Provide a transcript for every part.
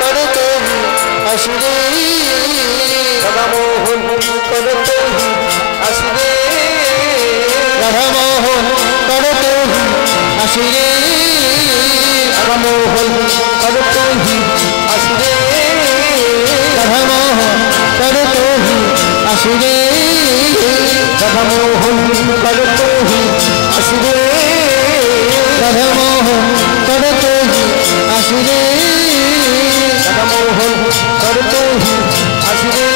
करते ही असुरे राधा मोहन करते ही असुरे राधा मोहन करते ही असुरे राधा मोहन करते ही असुरे राधा मोहन करते ही असुरे राधा मोहन करते ही असुरे राधा मोहन करते ही असुरे राधा मोहन करते ही असुरे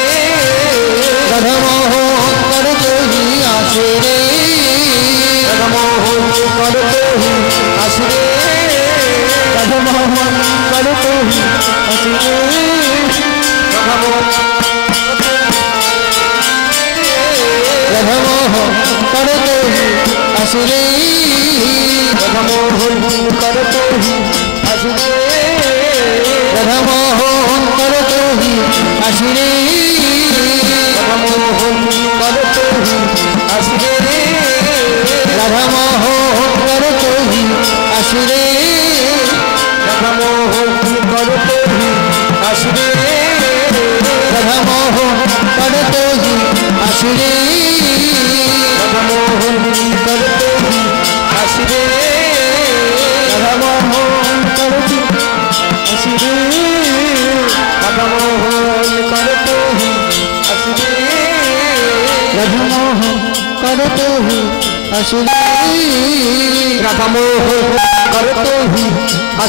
राधा मोहन करते ही असुरे राधा मोहन करते ही असुरे राधा मोहन करते ही असुरे राधा मोहन करते ही असुरे राधा मोहन करते ही असुरे राधा मोहन करते ही असुरे राधा मोहन करते ही असुरे राधा मोहन करते ही असुरे राधा मोहन करते ही असुरे राधा मोहन करते ही असुरे राधा मोहन करते ही असुरे राधा मोहन करते असुरे राधा मोहन करते ही असुरे राधा मोहन करते ही असुरे राधा मोहन करते ही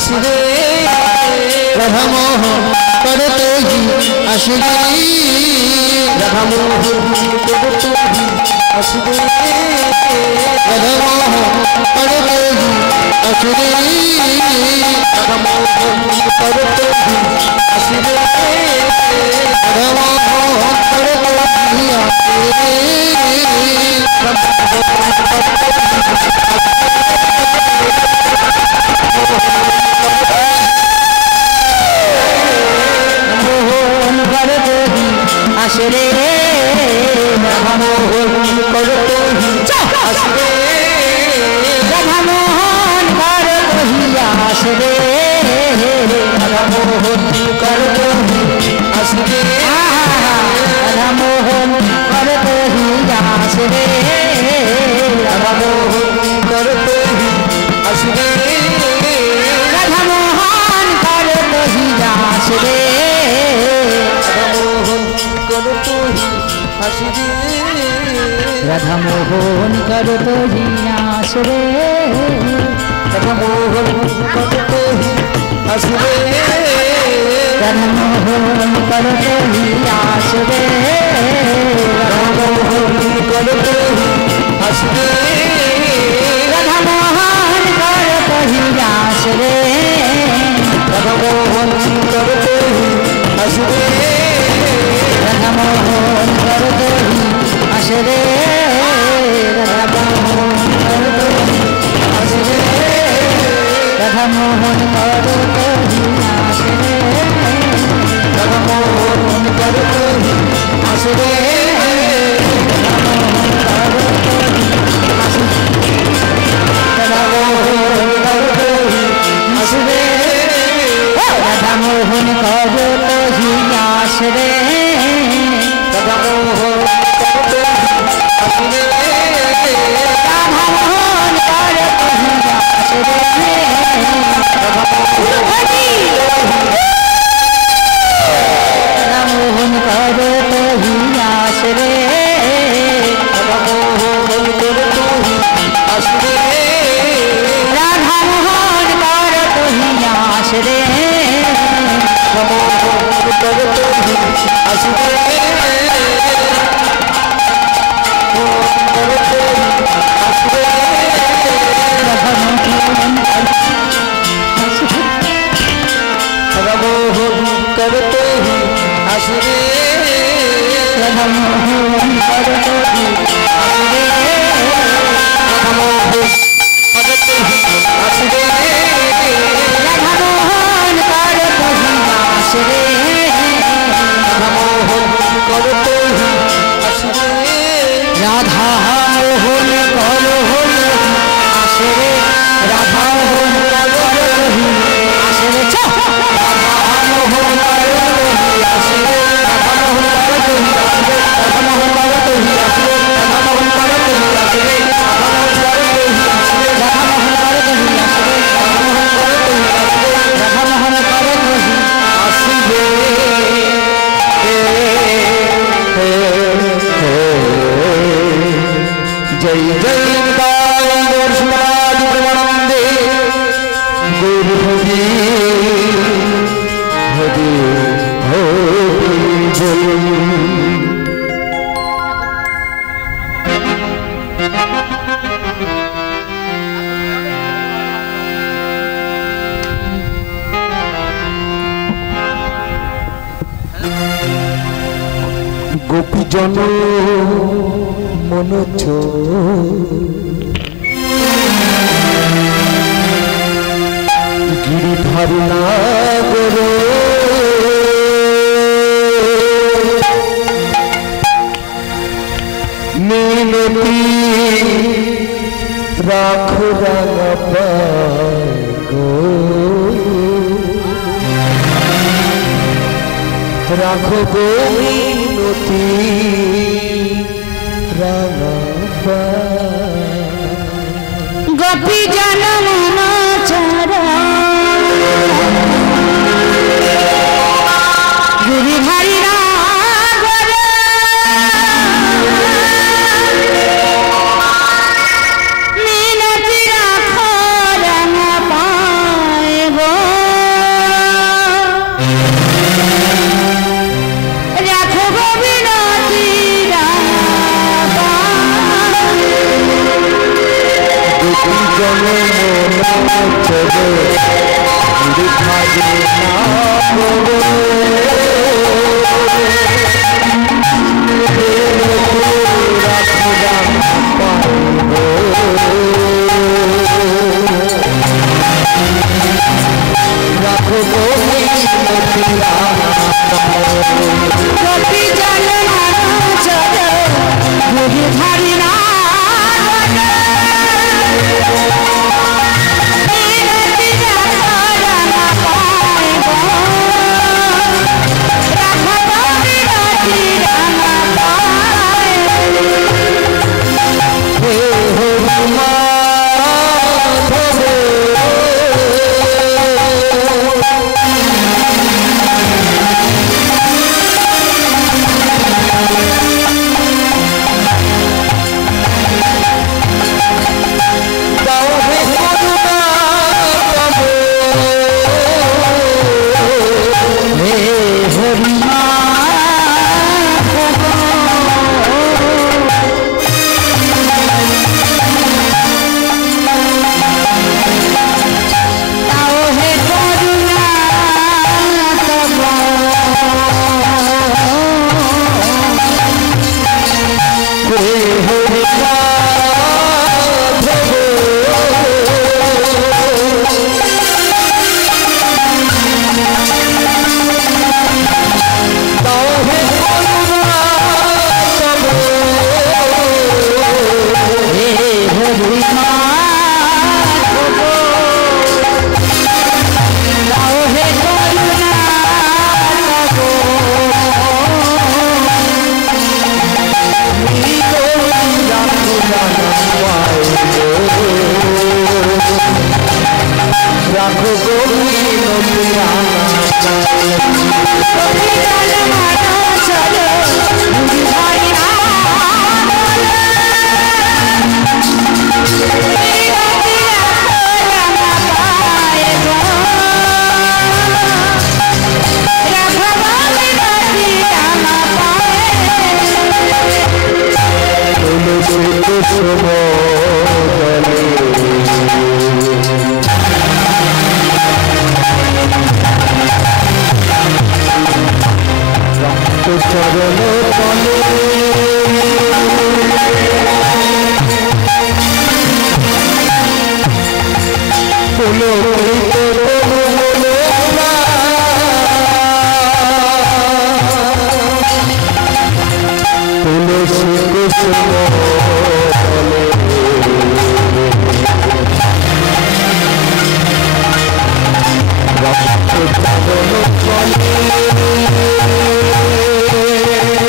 असुरे राधा मोहन करते ही असुरे राधा मोहन करते ही असुरे राधा मोहन करते ही असुरे राधा मोहन करते ही असुरे राधा मोहन करते ही असुरे मोहन करते ही असुरे राधा मोहन करते ही असुरे राधा मोहन करते ही असुरे राधा मोहन करते ही असुरे राधा मोहन करते ही असुरे राधा मोहन करते ही असुरे राधा मोहन करते ही असुरे राधा मोहन करते ही असुरे राधा मोहन करते ही असुरे राधा मोहन करते ही असुरे राधा मोहन करते ही असुरे राधा मोहन करते ही असुरे राधा मोहन करते ही असुरे राधा मोहन करते ही असुरे राधा मोहन करते ही असुरे राधा मोहन करते ही असुरे राधा मोहन करते ही असुरे राधा मोहन करते ही असुरे राधा मोहन करते ही राधा मोहन करते ही असुरे राधा मोहन करते ही असुरे राधा मोहन करते ही असुरे राधा मोहन करते ही असुरे राधा मोहन करते ही असुरे राधा मोहन करते ही असुरे राधा मोहन करते ही असुरे राधा मोहन करते ही असुरे राधा मोहन करते ही असुरे राधा मोहन करते ही असुरे राधा मोहन करते ही असुरे राधा मोहन करते ही असुरे राधा मोहन करते ही असुरे राधा मोहन करते ही असुरे राधा मोहन करते ही असुरे গোপীজন মনোজ গিরিধারী নাগর মিনতি রাখো রাঙা পায় গো রাখো গো মিনতি রাঙা পায় গোপী জন মনোচরা গিরিধারী নাগর মিনতি রাখো রাঙা পায় গো রাখো গো মিনতি রাঙা পায় গোপীজন মনোজ গিরিধারী নাগর গোপী জন মনোচর গিরিধারী নাগর মিনতি রাখো রাঙা পায় গো রাখো গো মিনতি রাঙা পায় হে হরি মাধব দাও হে করুণা তব হে হরি মাধব তাও হে করুণা তব হে হরি মাধব দাও হে করুণা তব হে হরি মাধব তাও হে করুণা রাখো গো মিনতি রাঙা গোপী জন মনোচর গিরিধারী নাগর মিনতি রাখো রাঙা পায় গো রাখো গো মিনতি রাঙা পায় তুলসী কুসুম জলে চরণ তলে পুলকিত তরুমনা তুলসী কুসুম তলে চরণ তলে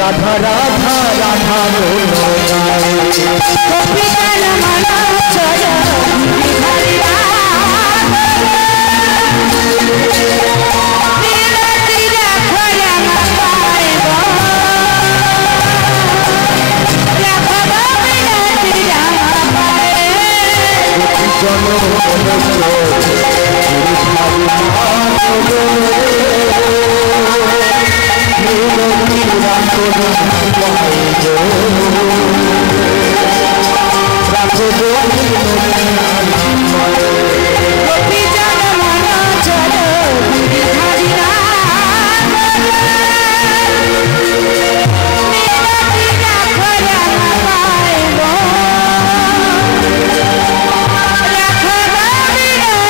राधा राधा राधा बोलो गाए गोपी जन मन चल हरि राम बिनती रखय न पाएब रखब बिनती राम पाए जन गोपी जन मन चल हरि राम बिनती रखय न पाएब रखब बिनती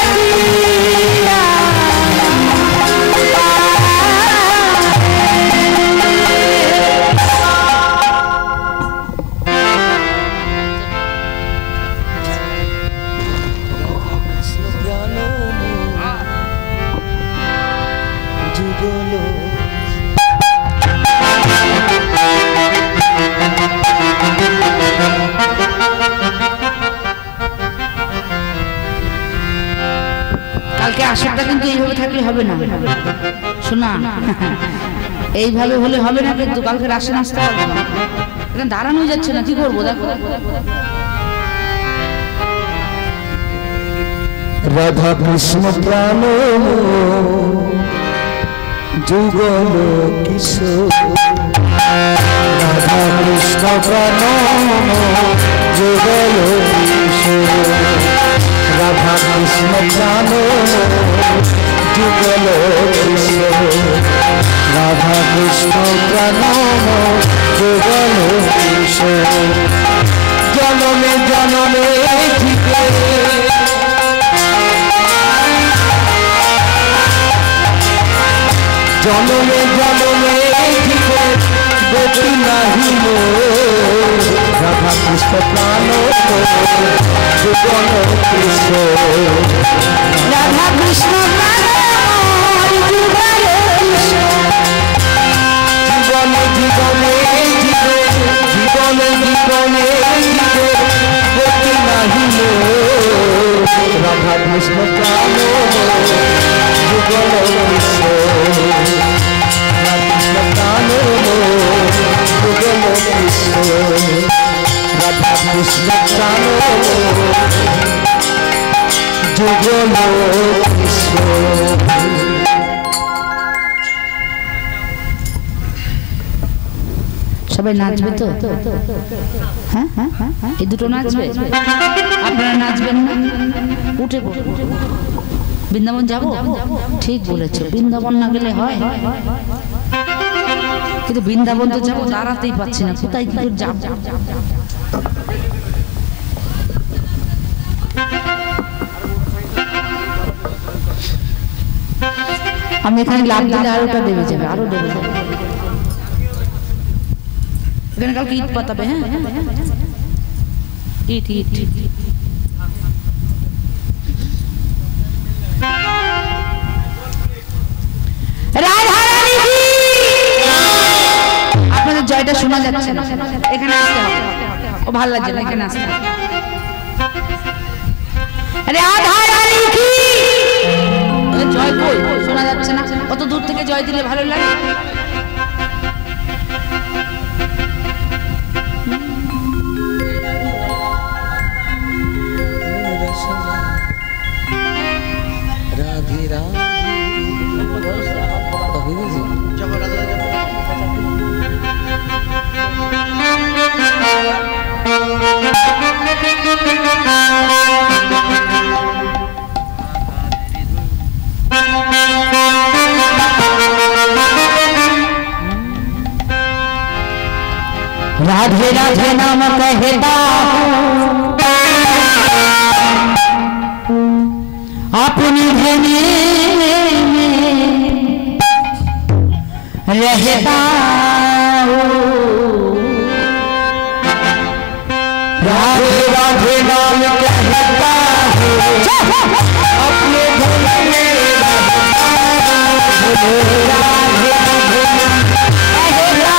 কালকে আশাটা কিন্তু এইভাবে থাকলে হবে না শোনা এইভাবে হলে হবে না কিন্তু কালকে রাশি নাচতে হবে না এটা দাঁড়ানো যাচ্ছে না কি করবো দেখো राधा कृष्ण प्राण जुगल किशोर राधा कृष्ण प्राण जुगल किशोर राधा कृष्ण प्राण जुगल किशोर राधा कृष्ण प्राण जुगल किशोर जनमे जनमे जीवे जनमे जनमे जीवे गोपी नहीं लो राधा कृष्ण प्राण जुगल किशोर राधा कृष्ण प्राण जुगल किशोर जीवन जीवने जीवे जीवन जीवने जीवे गोपी नहीं लो राधा कृष्ण प्राण जुगल किशोर राधा कृष्ण प्राण जुगल किशोर সবাই নাচবে তো হ্যাঁ এই দুটো নাচবে আপনারা নাচবেন না উঠে বৃন্দাবন যাব ঠিক বলেছো বৃন্দাবন না গেলে হয় কিন্তু বৃন্দাবন তো যাবো দাঁড়াতেই পাচ্ছি না কোথায় কি করে যাব আমি এখানে লাভ দিলে আর ওটা দেবে যাবে আরো দেবে যাবে এখানে কালকে ঈদ পাতাবে হ্যাঁ ঈদ ঈদ রাধারানী কি আপনাদের জয়টা শোনা যাচ্ছে না এখানে আসতে হবে ও ভালো লাগছে না এখানে আসতে হবে রাধারানী কি জয় কই শোনা যাচ্ছে না কত দূর থেকে জয় দিলে ভালো লাগে राधे राधे राधे राधे नाम कहता अपनी धने रहता राधे राधे नाम कहता अपने धने राधे राधे कहता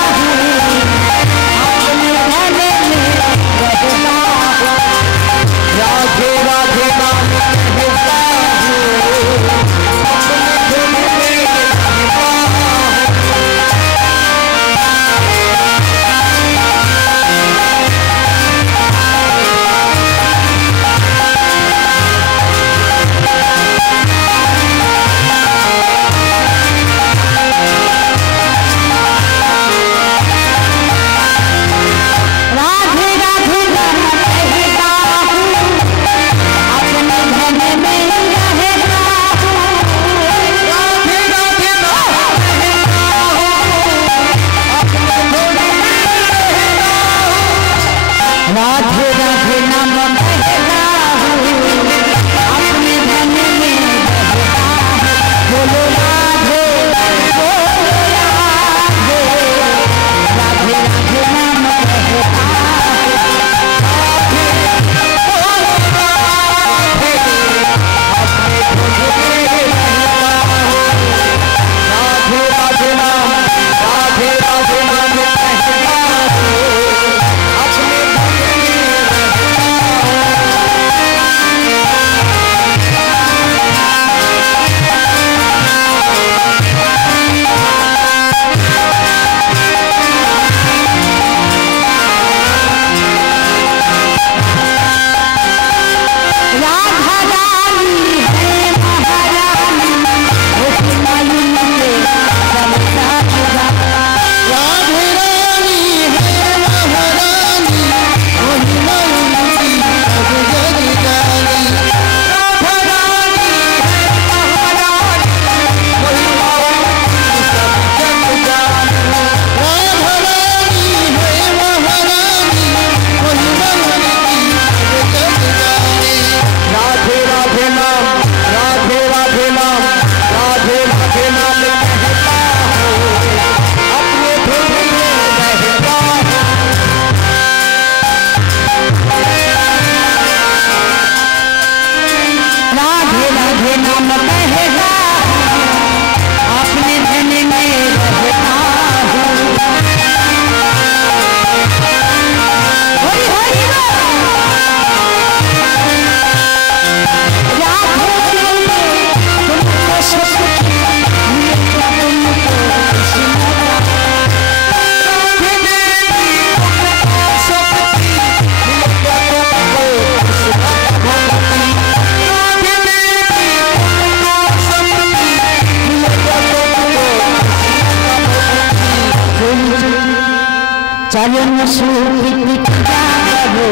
चरण सुकृत किया करो,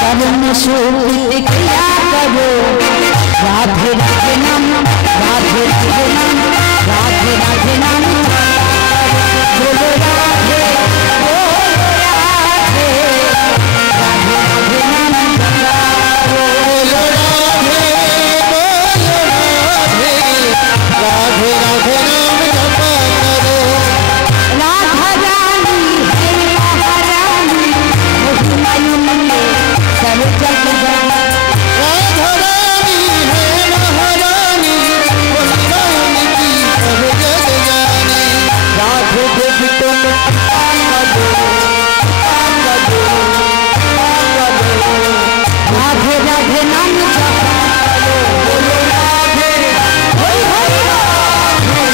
चरण सुकृत किया करो, राधे राधे नाम, राधे राधे नाम, राधे राधे नाम, बोलो राधे बोलो राधे, राधे राधे नाम जपाओ, बोलो राधे बोलो राधे, राधे राधे नाम जपा करो। राधा रानी है महारानी, महिमायुन में सब जग जाने, राधा रानी है महारानी, महिमायुन की सब जग जाने, राधे देवी तुम आंगो आंगो आंगो, राधे राधे नाम जपाओ, बोलो राधे हरि हरि राधे,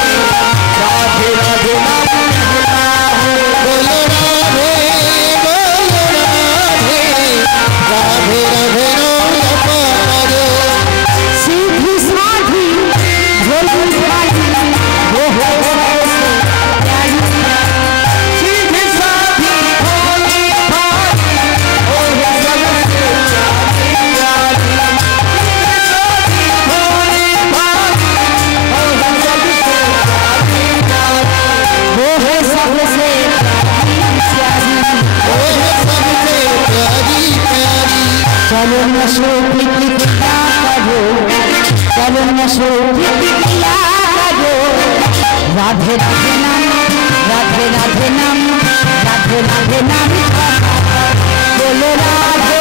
राधे राधे नाम जपाओ, बोलो राधे बोलो राधे, राधे राधे नाम जपाओ। सीधी साधी भोली भाली वो हो सबसे प्यारी, सीधी साधी भोली भाली वो हो सबसे प्यारी, सीधी साधी भोली भाली वो हो सबसे प्यारी, वो है सबसे प्यारी, वो है सबसे प्यारी प्यारी। चलो न सुकृत किया करो, चलो न सुकृत किया करो, राधे राधे नाम, राधे राधे नाम, राधे राधे नाम जपाओ, बोलो राधे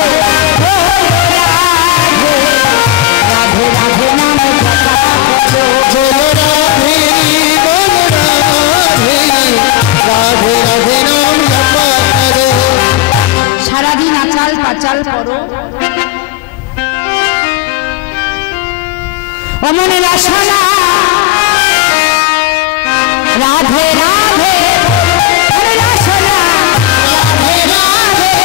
बोलो राधे, राधे राधे नाम जपाओ, बोलो राधे बोलो राधे, राधे राधे नाम जपा करो। সারাদিন আচাল পাচাল করো, অমনে রসনা রাধে রাধে, অমনে রসনা রাধে রাধে,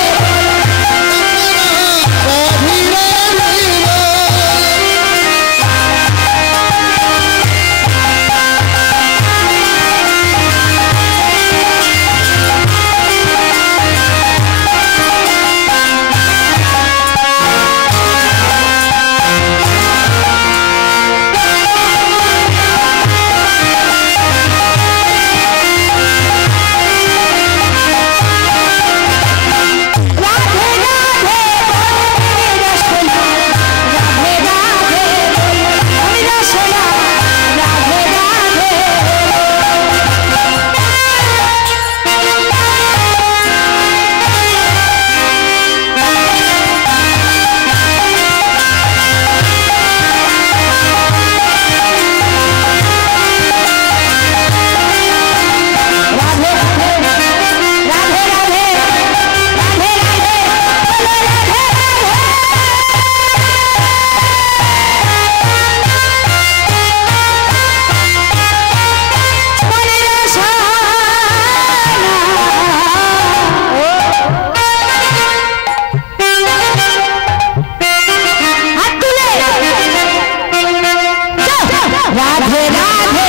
রাধে রাধে।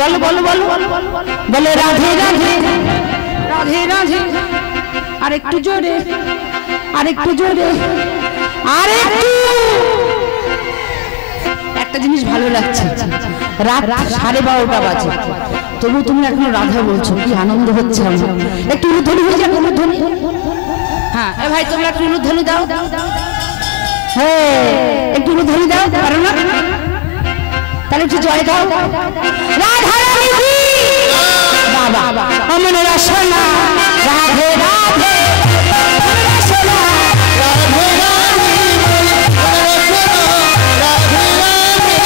बोलो बोलो बोलो बोलो राधे राधे राधे राधे, আরেকটু জোরে আরেকটু জোরে আরেকটু। একটা জিনিস ভালো লাগছে, রাত 12:30 বাজে, তবু তুমি এখনো রাধা বলছো, কি আনন্দ হচ্ছে আমার। একটু উলুধ্বনি হয়ে যাবে, উলুধ্বনি। হ্যাঁ ভাই তোমরা একটু উলুধ্বনি দাও, হ্যাঁ একটু উলুধ্বনি দাও, পারো না? তাহলে একটু জয় দাও। রাধা রানী কি বাবা, অমন রসনা রাধে রাধে, রসনা রাধে রাধে, রাধে রাধে।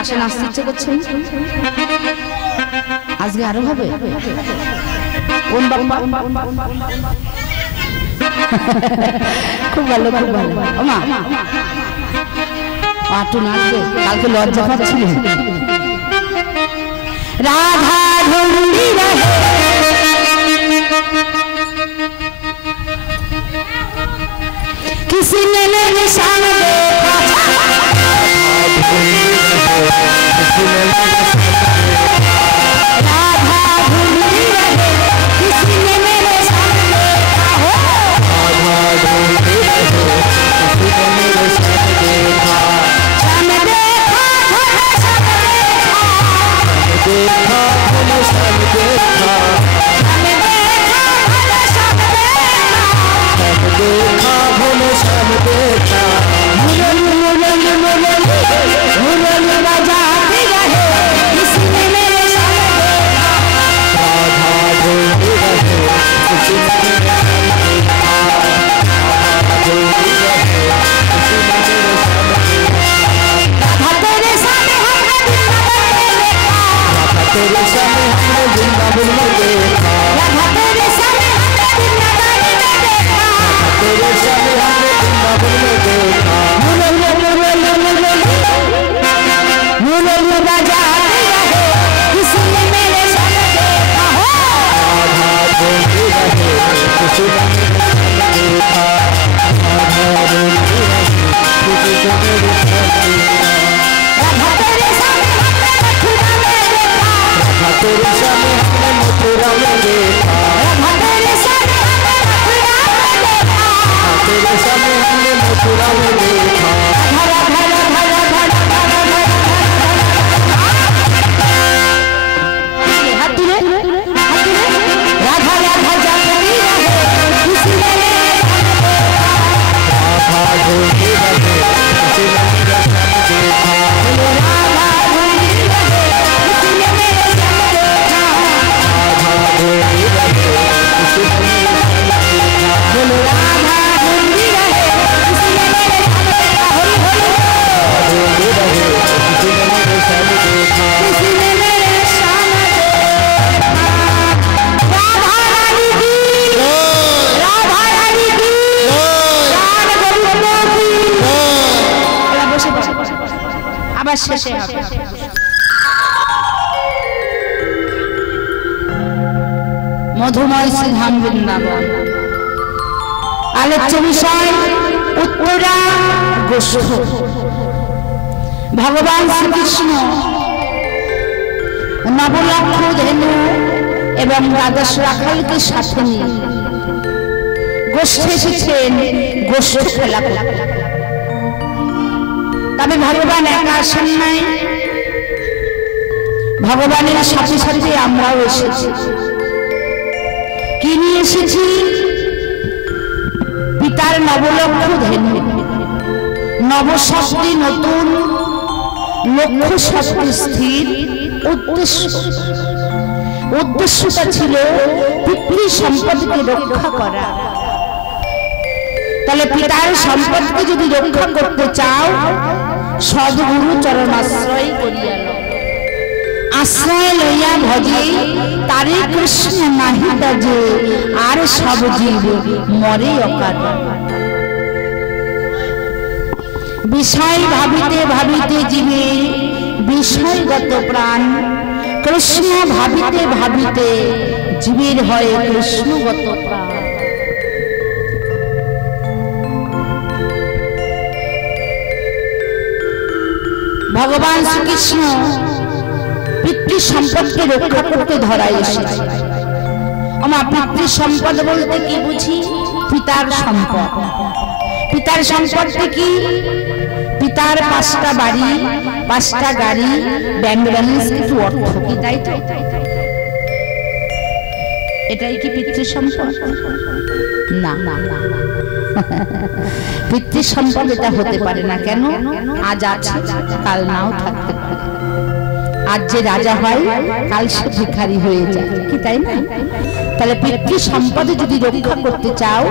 রাসে নাচতে ইচ্ছে করছে? আজকে আরো হবে? কোন বাবা? খুব ভালো, খুব ভালো। ওমা আটু নাচবে, কালকে লজ্জা পাচ্ছিল। রাধা ঢুলি রহে किसी ने निशान देखा, राधा ढूंढी रहे किसी ने मेरे शान देखा हो, राधा ढूंढी रहे किसी ने मेरे शान देखा, शान देखा शान देखा शान देखा, शान देखा शान देखा शान देखा, मुरली मुरली मुरली मुरली बजाते रहे किसी ने मेरे शान देखा, राधा ढूंढी रहे किसी ने मेरे शान देखा, राधा ढूंढी रहे किसी ने मेरे शान देखा, राधा तेरे सामने हमने वृंदावन में देखा, राधा तेरे सामने हमने वृंदावन में देखा, तेरे सामने हमने वृंदावन में देखा, मुरली मुरली मुरली मुरली बजाते रहे किसी ने मेरे शान देखा हो, राधा ढूंढी रहे किसी ने मेरे शान देखा, राधा ढूंढी रहे किसी ने मेरे शान देखा, राधा तेरे सामने हमने मथुरा में देखा, राधा तेरे सामने हमने मथुरा में देखा, राधा तेरे सामने हमने मथुरा में देखा, तेरे सामने हमने मथुरा में देखा, राधा राधा राधा राधा राधा हाथी रे राधा राधा जाती रहे किसी ने मेरे शान देखा, राधा ढूंढी रहे किसी ने मेरे शान देखा, राधा ढूंढी रहे किसी ने मेरे शान देखा, राधा ढूंढी रहे किसी ने मेरे शान देखा, राधा ढूंढी रहे किसी ने मेरे शान देखा, होली होली ढूंढी रहे किसी ने मेरे शान देखा, किसी ने मेरे शान देखा, राधा रानी की राधा रानी की रान गोविंद की, বসে বসে আবার শেষে হবে। মধুময় শ্রীধাম বৃন্দাবন। আলোচ্য বিষয় উত্তরা গোষ্ঠ। ভগবান শ্রীকৃষ্ণ নবলক্ষ ধেনু এবং দ্বাদশ রাখালকে সাথে নিয়ে গোষ্ঠে এসেছেন গোষ্ঠ খেলা করতে। তবে ভগবান একা আসেন নাই, ভগবানের সাথে সাথে আমরাও এসেছি। কি নিয়ে এসেছি? পিতার নবলক্ষ ধেনু। নবশব্দে নতুন, লক্ষ্য শব্দে স্থির। উদ্দেশ্যটা ছিল পিতৃ সম্পদকে রক্ষা করা। তাহলে পিতার সম্পদকে যদি রক্ষা করতে চাও, সদ্গুরু চরণাশ্রয় করিয়া লও। আশ্রয় লইয়া ভজে তারে কৃষ্ণ নাহি তজে, আর সব জীব মরে অকালে। বিষয় ভাবিতে ভাবিতে জীবে বিষয়গত প্রাণ, কৃষ্ণ ভাবিতে ভাবিতে জীবের হয় কৃষ্ণগত প্রাণ। ভগবান শ্রীকৃষ্ণ পিতৃ সম্পদকে রক্ষা করতে ধরায় এসেছে। আমার পিতৃ সম্পদ বলতে কি বুঝি? পিতার সম্পদ। পিতার সম্পদটি কি? পিতার 5টা বাড়ি, 5টা গাড়ি, ব্যাংক ব্যালেন্স, কিছু অর্থ, কি তাই তো? এটাই কি পিতৃ সম্পদ? না না না, পিতৃ সম্পদ এটা হতে পারে না। কেন? আজ আছে, কাল নাও থাকতে পারে। আজ যে রাজা হয়, কাল সে ভিখারি হয়ে যায়, কি তাই না? তাহলে পিতৃ সম্পদে যদি রক্ষা করতে চাও,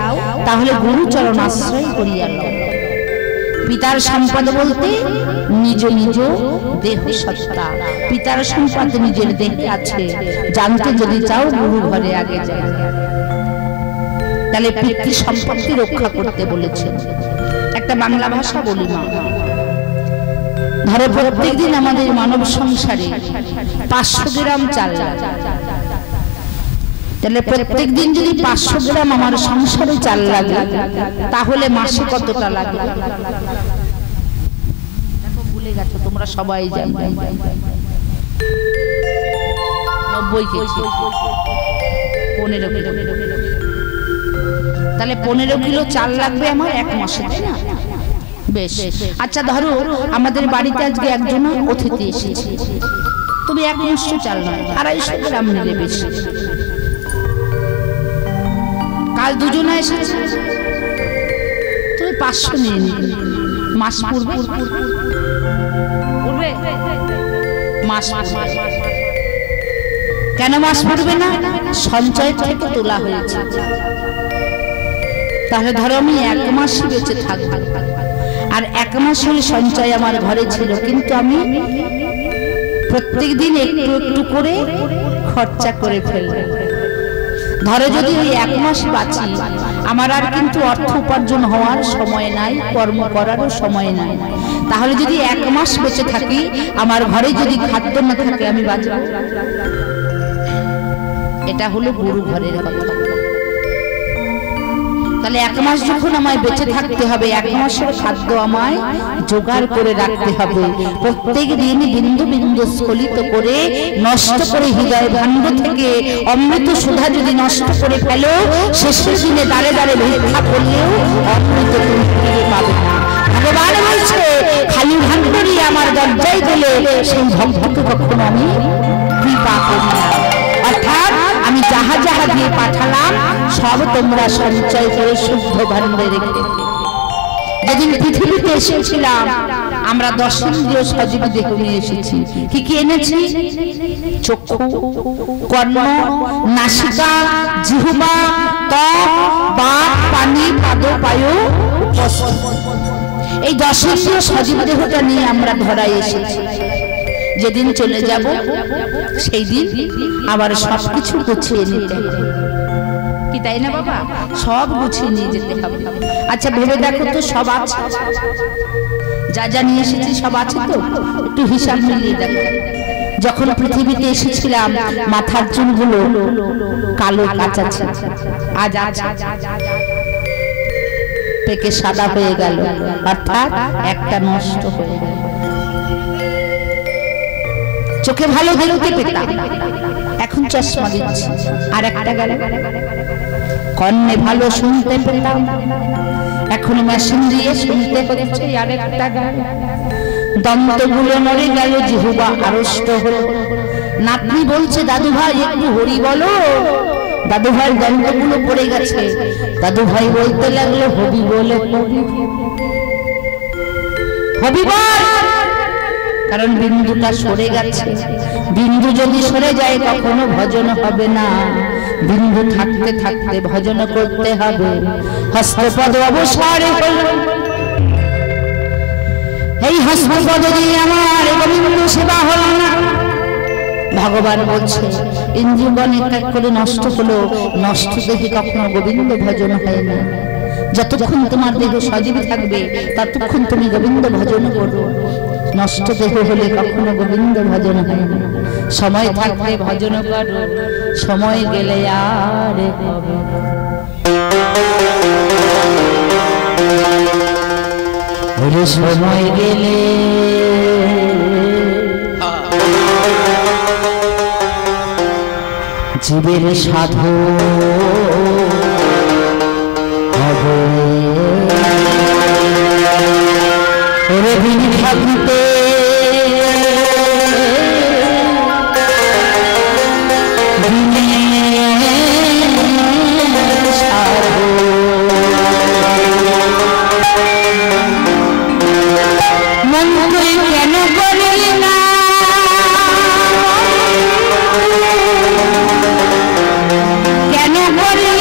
তাহলে গুরুচরণ আশ্রয় করিয়া লও। পিতার সম্পদ বলতে নিজ নিজ দেহ সত্তা। পিতার সম্পদ নিজের দেহে আছে, জানতে যদি চাও গুরু ঘরে আগে যাও। তাহলে পিতৃ সম্পত্তি রক্ষা করতে বলেছেন। একটা বাংলা ভাষা বলি মা, ধরো প্রত্যেকদিন আমাদের মানব সংসারে 500 গ্রাম চাল লাগে, তাহলে প্রত্যেকদিন যদি 500 গ্রাম আমার সংসারে চাল লাগে, তাহলে মাসে কতটা লাগবে? দেখো ভুলে গেছো তোমরা সবাই জানো 90 কেজি, 15 কিলো। তাহলে 15 কিলো চাল লাগবে আমার এক মাসে, তাই না? বেশ, আচ্ছা ধরো আমাদের বাড়িতে আজকে একজন অতিথি এসেছে, তুমি এক মুষ্টি চাল নয় 250 গ্রাম নিলে বেশি। কাল দুজনে এসেছে, তুমি 500 নিয়ে নিলে মাস পূর্বে মাস কেন মাস পড়বে না? সঞ্চয় থেকে তোলা হয়েছে। তাহলে ধরো আমি 1 মাস বেঁচে থাকবো, আর 1 মাস হলে সঞ্চয় আমার ঘরে ছিল, কিন্তু আমি প্রত্যেক দিন একটু একটু করে খরচা করে ফেলবো। ধরো যদি ওই 1 মাস বাঁচি, আমার আর কিন্তু অর্থ উপার্জন হওয়ার সময় নাই, কর্ম করারও সময় নাই। তাহলে যদি 1 মাস বেঁচে থাকি, আমার ঘরে যদি খাদ্য না থাকে, আমি বাঁচব? এটা হলো গুরু ঘরের কথা। তাহলে 1 মাস যখন আমায় বেঁচে থাকতে হবে, 1 মাসের খাদ্য আমায় জোগাড় করে রাখতে হবে। প্রত্যেক দিন বিন্দু বিন্দু স্খলিত করে নষ্ট করে হৃদয় ভাণ্ড থেকে অমৃত সুধা যদি নষ্ট করে ফেলো, শেষের দিনে দাঁড়ে দাঁড়ে ভিক্ষা করলেও অমৃত তুমি ফিরে পাবে না। ভগবান বলছে খালি ভাণ্ডারি আমার দরজায় গেলে সেই ভক্তকে কখনো আমি কৃপা করি না। অর্থাৎ আমি যাহা যাহা দিয়ে পাঠালাম সব তোমরা সঞ্চয় করে শুদ্ধ ভাণ্ডে রেখে। যেদিন পৃথিবীতে এসেছিলাম আমরা 10 ইন্দ্রিয় সজীব দেহ নিয়ে এসেছি। কি কি এনেছি? চক্ষু, কর্ণ, নাসিকা, জিহ্বা, ত্বক, বাক, পানি, পাদ, পায়ু, এই 10 ইন্দ্রিয় সজীব দেহটা নিয়ে আমরা ধরায় এসেছি। যেদিন চলে যাব সেই দিন আবার সবকিছু গুছিয়ে নিতে হবে, কি তাই না বাবা? সব গুছিয়ে নিয়ে যেতে হবে। আচ্ছা ভেবে দেখো তো, সব আছে? যা যা নিয়ে এসেছি সব আছে তো? একটু হিসাব মিলিয়ে দেখো। যখন পৃথিবীতে এসেছিলাম মাথার চুলগুলো কালো কাঁচা ছিল, আজ আছে পেকে সাদা হয়ে গেল, অর্থাৎ একটা নষ্ট হয়ে গেল। চোখে ভালো দেখতে পেতাম, এখন চশমা দিচ্ছি, আর একটা গেল। কর্ণে ভালো শুনতে পেতাম, এখন মেশিন দিয়ে শুনতে হচ্ছে, আর একটা গেল। দন্তগুলো মরে গেল, জিহ্বা আড়ষ্ট হলো। নাতনি বলছে দাদু ভাই একটু হরি বলো। দাদু ভাই দন্তগুলো পড়ে গেছে, দাদু ভাই বলতে লাগলো হবি বলে হবি বল, কারণ বিন্দুটা সরে গেছে। বিন্দু যদি সরে যায় কখনো ভজন হবে না, বিন্দু থাকতে থাকতে ভজন করতে হবে। হস্তপদ অবসর হল, এই হস্তপদ দিয়ে আমার গোবিন্দ সেবা হল না। ভগবান বলছে ইন্দ্রিয়গণ এক করে নষ্ট হলো, নষ্ট দেহে কখনো গোবিন্দ ভজন হয় না। যতক্ষণ তোমার দেহ সজীব থাকবে ততক্ষণ তুমি গোবিন্দ ভজন করো। নষ্ট দেহ হলে কখনো গোবিন্দ ভজন হয় না। সময় থাকলে ভজন করো, সময় গেলে আর হবে। সময় গেলে জীবের সাধু হবে। ওরে বিনি থাকতে কেন করলি না, কেন করলি